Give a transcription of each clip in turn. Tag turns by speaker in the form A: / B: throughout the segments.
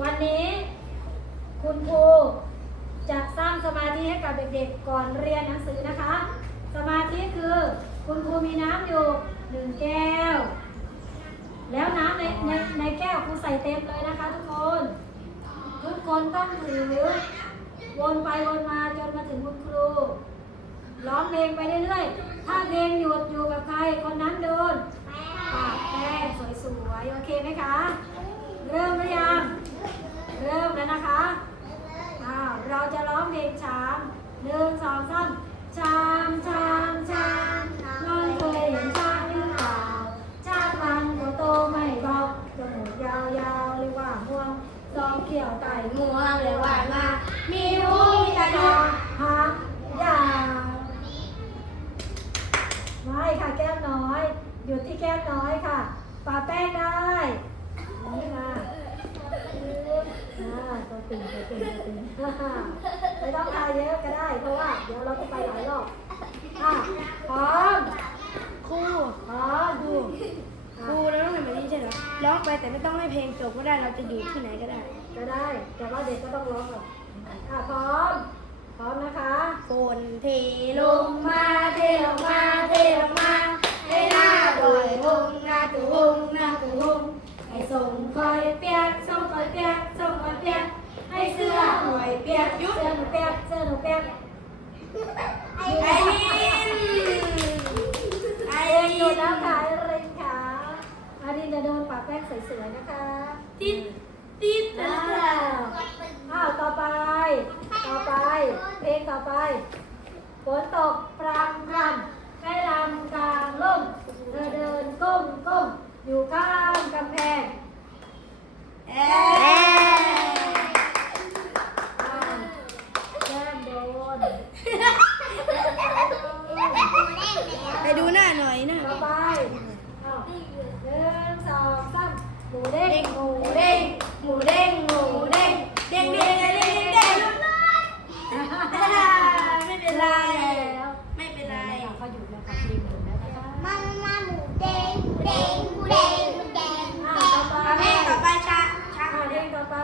A: วันนี้คุณครูจะสร้างสมาธิให้กับเด็กๆก่อนเรียนหนังสือนะคะ สมาธิคือคุณครูมีน้ำอยู่หนึ่งแก้ว แล้วน้ำในในในแก้วครูใส่เต็มเลยนะคะทุกคน ทุกคนต้องถือวนไปวนมาจนมาถึงคุณครูร้องเพลงไปเรื่อยๆ ถ้าเพลงหยุดอยู่กับใครคนนั้นโดนปากแป้งสวยๆ โอเคไหมคะ เริ่มหรือยัง เริ่มแล้วนะคะอ้าวเราจะร้องเพลงช้างหนึ่งสองสามช้างช้างช้างน้องเคยเห็นช้างหรือเปล่าช้างมันตัวโตไม่เบาจมูกยาวๆเรียกว่าม่วงสองเขียวไต่งวงเรียกว่ามา มีหูมีตาดาหางยาวไม่ค่ะแก้มน้อยหยุดที่แก้มน้อยค่ะปาแป้งได้ อ่าตัวตึงตัวตึงตัวตึงอ่าไม่ต้องทายเยอะก็ได้ เพราะว่าเดี๋ยวเราจะไปหลายรอบอะพร้อม
B: ครู
A: พร้อมดู
B: ครูเราต้องทำแบบนี้ใช่ไหมร้องไปแต่ไม่ต้องให้เพลงจบก็ได้เราจะอยู่ที่ไหนก็ได้
A: ก็ได้ แต่ว่าเด็กก็ต้องร้องก่อนอะพร้อม พร้อมนะคะ
B: ฝนเทลงมาเทลงมาเทลงมาให้หน้าดอยหงหน้าตุหงหน้าตุหง
A: ให้ส่งคอยเปียกส่งคอยเปียกส่งคอยเปียก ให้เสื้อหน่อยเปียกเสื้อหนูเปียกเสื้อหนูเปียก
B: ไอ้ลินไอ้
A: เรียน
B: ลิ
A: ดู
B: น
A: แล้วค่ะเรียนค่ะอารินจะโดนปาก แป้งสวยๆนะคะ
B: ติดติด
A: อ้าวอ้าวต่อไป ต่อไปเพลงต่อไปฝนตกพรำพรำให้ลำกลางล่มเธอเดินก้มก้มอยู่ข้างกำแพง
B: เอ๊ะ
A: อ้าวแก้มโดน
B: ไปดูหน้าหน่อยหน้า
A: ต่อไปอ้าวหนึ่งสองสามหมูเด้งหมูเด้งหมูเด้งหมูเด้ง
B: เด้งเด้งเด้งเด้งเด้งไม่เป็นไร
A: แล้ว
B: ไม่เป็นไร
A: เขาหยุดแล้วค่ะเพลงหยุดแล้วนะคะ
C: มามาหมูแดงหมูแดงหมูแดงหมูแดง
A: อ้าวต่อไป
B: เอาเพลงต่อไปช้าช้า
A: อ้าวเพลงต่อไป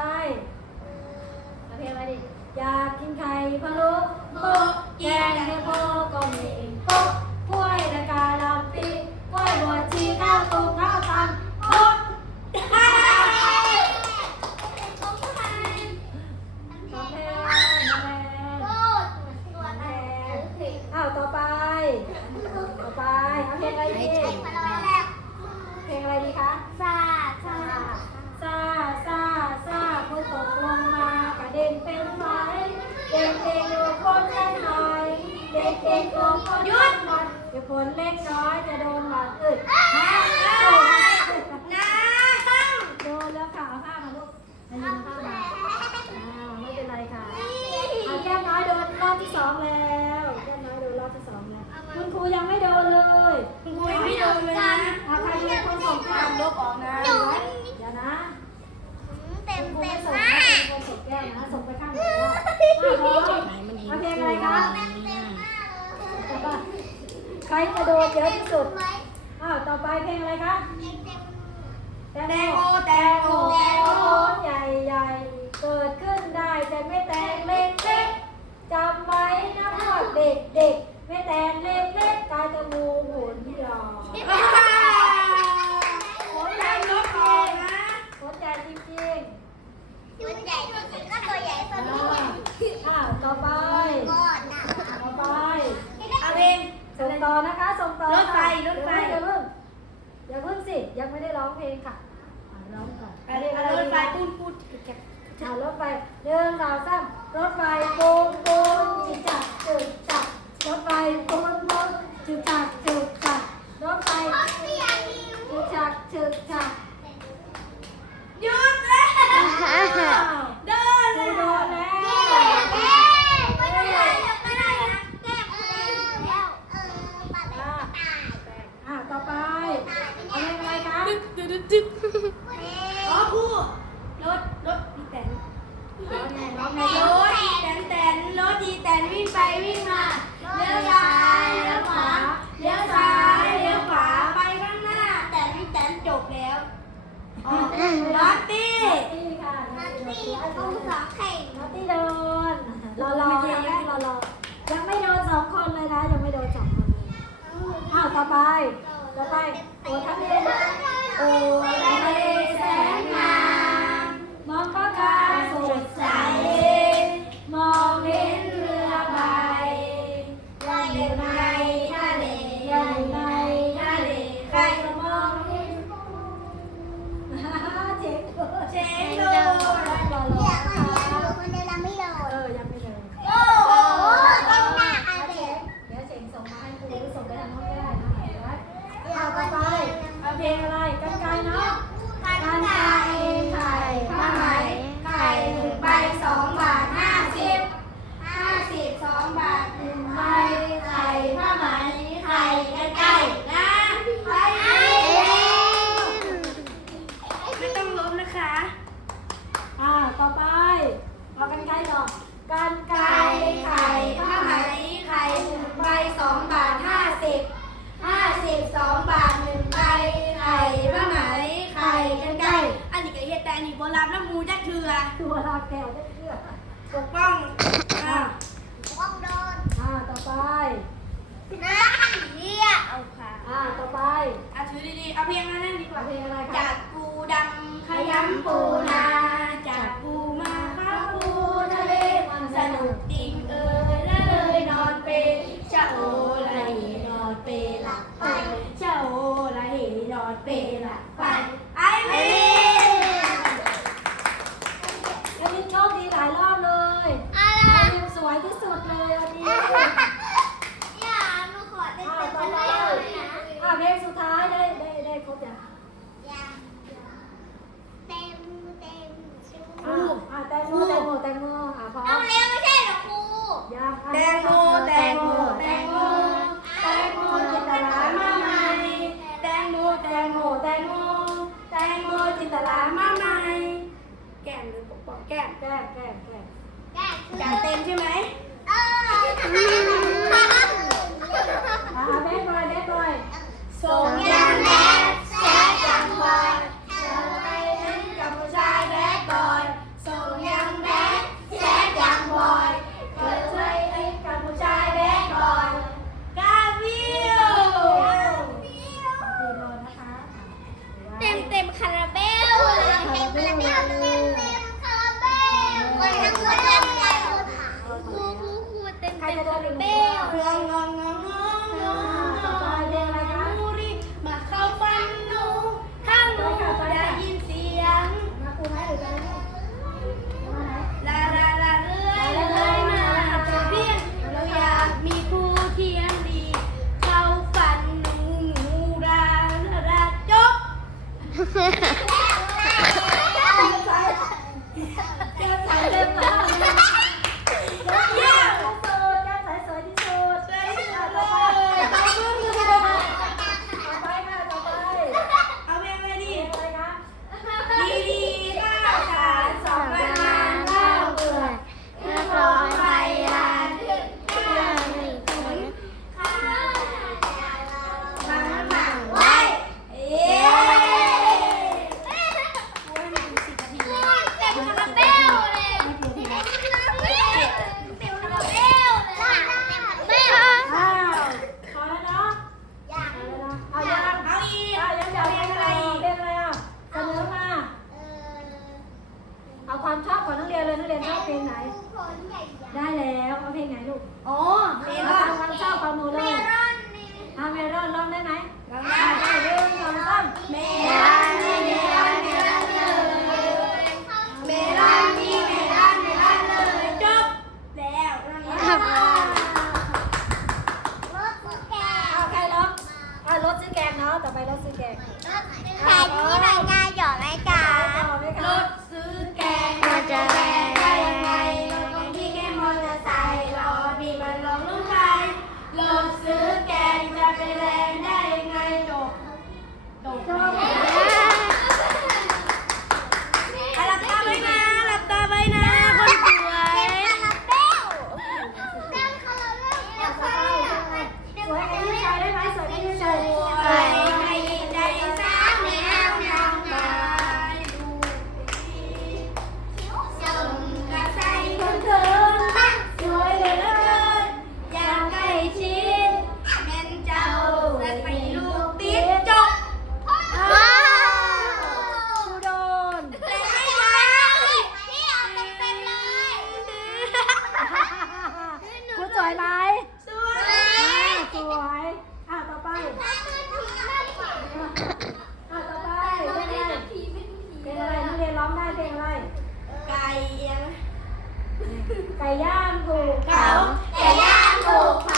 A: เอาเพลงอะไรดิอยากกินไข่พะโล้โป๊ะแกงเทโพก็มีโป๊ะกล้วยละกาลำปีกล้วยบวชชีข้าวตุกข้าวตังโป๊ะขอเพลงแม่อ้าวต่อไป ต่อไปเอาเพลงอะไรดีเพลงอะไรดีคะ
C: ซาซา
A: ซาซาซาพอตกลงมากระเด็นเป็นไฟเด็กเด็กดูคนเล่นหน่อยเด็กเด็กดูคนยุด มันเดี๋ยวฝนเล็กน้อยจะโดนหวัดอึด
B: น้ำ
A: โดนแล้วค่ะเอาผ้ามาลูกอันนี้ผ้ามาอ่าไม่เป็นไรค่ะเอาแก้มน้อยโดนรอบที่สองแล้วแก้มน้อยโดนรอบที่สองแล้วคุณครูยังไม่โดนเลย
B: คุณครูยังไม่โดนเลยนะ
A: อาใครเป็นคนส่งข่าว
B: ลบออกนะ
A: เดี๋ยวนะ
C: เต็ม
A: คุณ
C: เต็ม
A: ส่ง
C: มาก
A: นะเป็นคนส่งแก้วนะ ส่งไปข้างไหนว่าเอาเพลงอะไรคะ ใครจะโดนเยอะที่สุด อ้าว ต่อไปเพลงอะไรคะแตง
B: แตง
A: โม
B: โมแตงโม
A: แตงโมใหญ่ใหญ่ๆเกิดขึ้นได้แต่ไม่แตงเล็กเล็กๆจำไว้นะพวกเด็กเด็กๆไม่แตงเล็กเล็กๆกลายจะงูหมุนหยอก
B: ผลการลบออกนะ
A: ผลใหญ่จริง
C: ตัวใหญ่ที่สุดก็ตัวใหญ่
A: ๆ
C: สุด
A: อ่าอ้าว ต่อไป
C: ก่อนนะ
A: ต่อไป
B: เอาเพลง
A: ส่งต่อนะคะ ส่งต่อ
B: รถไฟ
A: ค่ะ
B: รถไฟ
A: อย่าเพิ่งอย่าเพิ่งสิ ยังไม่ได้ร้ องเพลงค่ะอ่าร้องก่อน
B: เอาเพลงเอารถไฟพูดพูด
A: อ่ารถไฟเดินสาวซ้ำรถไฟปูนปูนจิกจักจึกจักรถไฟปูนปูนจึกจักจึกจักรถไฟ
C: ไม่อยากหิว
A: จึกจักจึกจัก
B: หยุดแล้ว
A: อ้าว
B: เดิน
A: ไป
B: แล้ว
A: โด
B: นแล้
A: ว ต่อไป ต่อไป
B: โอ้
A: ทะเลโอ
C: ทะ
A: เลแส
B: นงาม 背
A: 了快不要 Bravo. จะย่าง
C: ถูก
A: เขา
B: จะย่างถูกเขา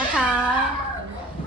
A: นะคะ